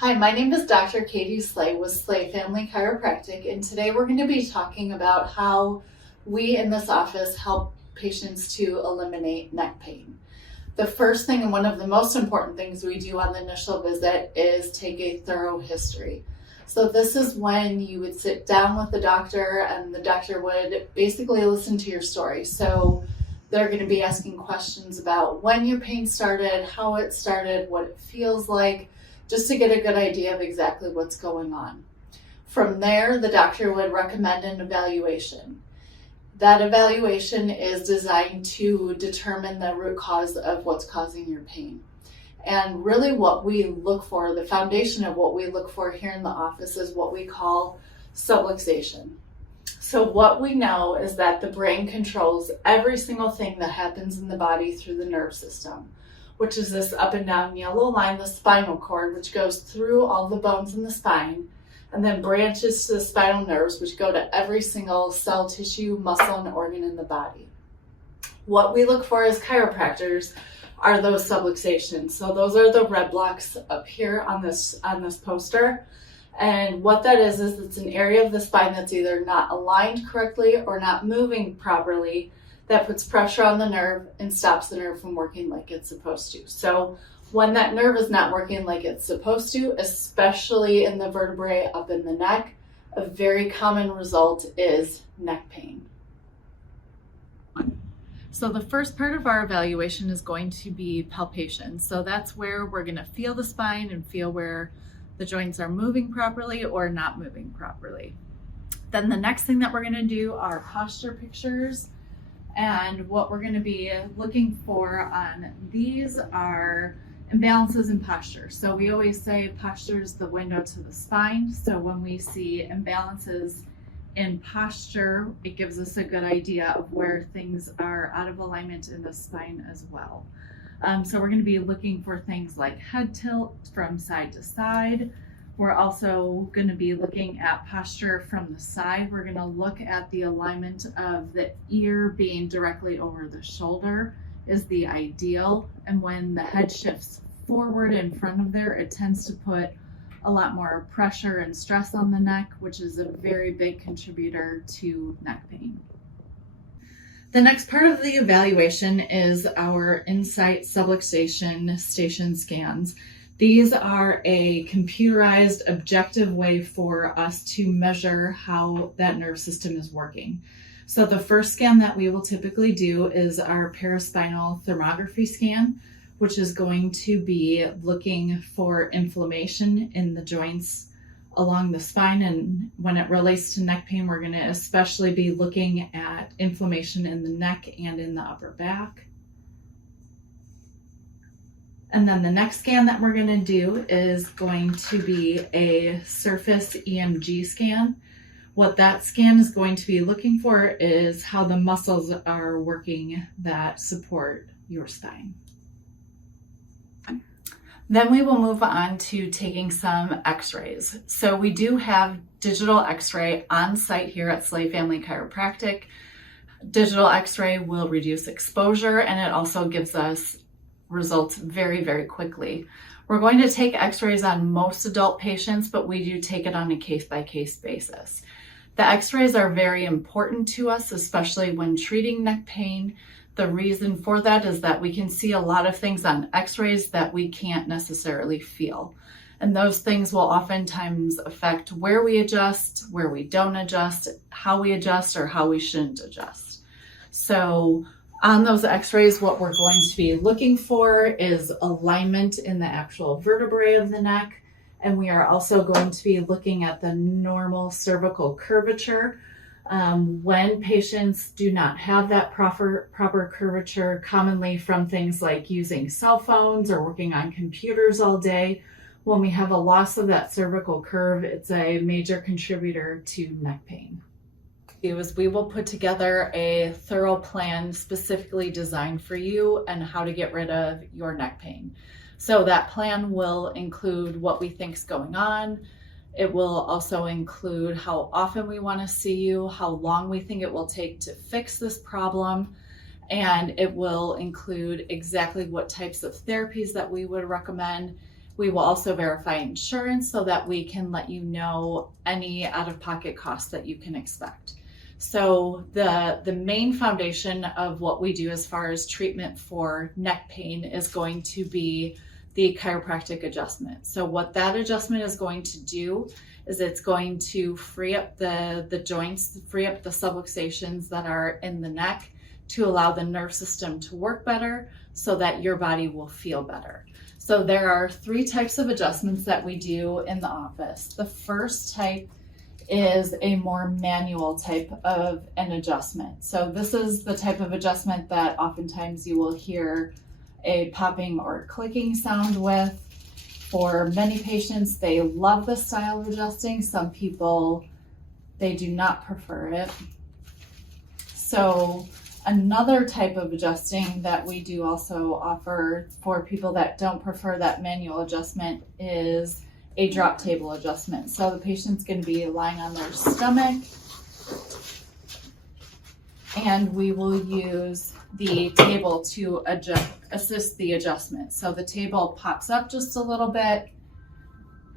Hi, my name is Dr. Katie Sleigh with Sleigh Family Chiropractic, and today we're going to be talking about how we in this office help patients to eliminate neck pain. The first thing and one of the most important things we do on the initial visit is take a thorough history. So this is when you would sit down with the doctor and the doctor would basically listen to your story. So they're going to be asking questions about when your pain started, how it started, what it feels like, just to get a good idea of exactly what's going on. From there, the doctor would recommend an evaluation. That evaluation is designed to determine the root cause of what's causing your pain. And really what we look for, the foundation of what we look for here in the office is what we call subluxation. So what we know is that the brain controls every single thing that happens in the body through the nerve system, which is this up and down yellow line, the spinal cord, which goes through all the bones in the spine, and then branches to the spinal nerves, which go to every single cell, tissue, muscle, and organ in the body. What we look for as chiropractors are those subluxations. So those are the red blocks up here on this poster. And what that is it's an area of the spine that's either not aligned correctly or not moving properly, that puts pressure on the nerve and stops the nerve from working like it's supposed to. So when that nerve is not working like it's supposed to, especially in the vertebrae up in the neck, a very common result is neck pain. So the first part of our evaluation is going to be palpation. So that's where we're going to feel the spine and feel where the joints are moving properly or not moving properly. Then the next thing that we're going to do are posture pictures. And what we're going to be looking for on these are imbalances in posture. So we always say posture is the window to the spine. So when we see imbalances in posture, it gives us a good idea of where things are out of alignment in the spine as well. So we're going to be looking for things like head tilt from side to side. We're also going to be looking at posture from the side. We're going to look at the alignment of the ear being directly over the shoulder is the ideal. And when the head shifts forward in front of there, it tends to put a lot more pressure and stress on the neck, which is a very big contributor to neck pain. The next part of the evaluation is our Insight subluxation station scans. These are a computerized, objective way for us to measure how that nerve system is working. So the first scan that we will typically do is our paraspinal thermography scan, which is going to be looking for inflammation in the joints along the spine. And when it relates to neck pain, we're going to especially be looking at inflammation in the neck and in the upper back. And then the next scan that we're going to do is going to be a surface EMG scan. What that scan is going to be looking for is how the muscles are working that support your spine. Then we will move on to taking some x-rays. So we do have digital x-ray on site here at Sleigh Family Chiropractic. Digital x-ray will reduce exposure and it also gives us results very, very quickly. We're going to take x-rays on most adult patients, but we do take it on a case-by-case basis. The x-rays are very important to us, especially when treating neck pain. The reason for that is that we can see a lot of things on x-rays that we can't necessarily feel. And those things will oftentimes affect where we adjust, where we don't adjust, how we adjust, or how we shouldn't adjust. So on those x-rays, what we're going to be looking for is alignment in the actual vertebrae of the neck. And we are also going to be looking at the normal cervical curvature. When patients do not have that proper curvature, commonly from things like using cell phones or working on computers all day, when we have a loss of that cervical curve, it's a major contributor to neck pain. We will put together a thorough plan specifically designed for you and how to get rid of your neck pain. So that plan will include what we think is going on. It will also include how often we want to see you, how long we think it will take to fix this problem, and it will include exactly what types of therapies that we would recommend. We will also verify insurance so that we can let you know any out-of-pocket costs that you can expect. So the main foundation of what we do as far as treatment for neck pain is going to be the chiropractic adjustment. So what that adjustment is going to do is it's going to free up the joints, free up the subluxations that are in the neck to allow the nerve system to work better so that your body will feel better. So there are 3 types of adjustments that we do in the office. The first type is a more manual type of an adjustment. So this is the type of adjustment that oftentimes you will hear a popping or clicking sound with. For many patients, they love this style of adjusting. Some people, they do not prefer it. So another type of adjusting that we do also offer for people that don't prefer that manual adjustment is a drop table adjustment. So the patient's going to be lying on their stomach, and we will use the table to assist the adjustment. So the table pops up just a little bit,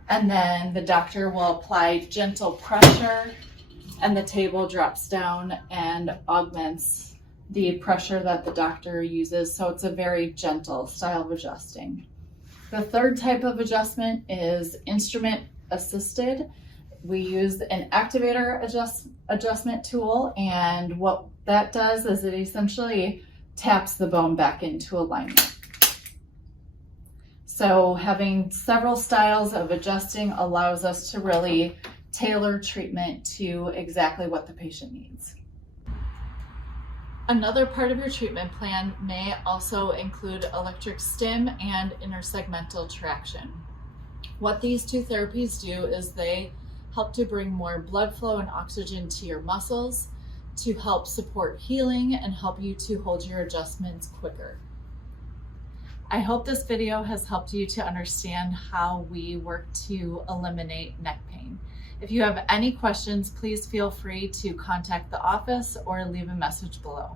and then the doctor will apply gentle pressure, and the table drops down and augments the pressure that the doctor uses. So it's a very gentle style of adjusting. The third type of adjustment is instrument assisted. We use an activator adjustment tool, and what that does is it essentially taps the bone back into alignment. So having several styles of adjusting allows us to really tailor treatment to exactly what the patient needs. Another part of your treatment plan may also include electric stim and intersegmental traction. What these 2 therapies do is they help to bring more blood flow and oxygen to your muscles to help support healing and help you to hold your adjustments quicker. I hope this video has helped you to understand how we work to eliminate neck pain. If you have any questions, please feel free to contact the office or leave a message below.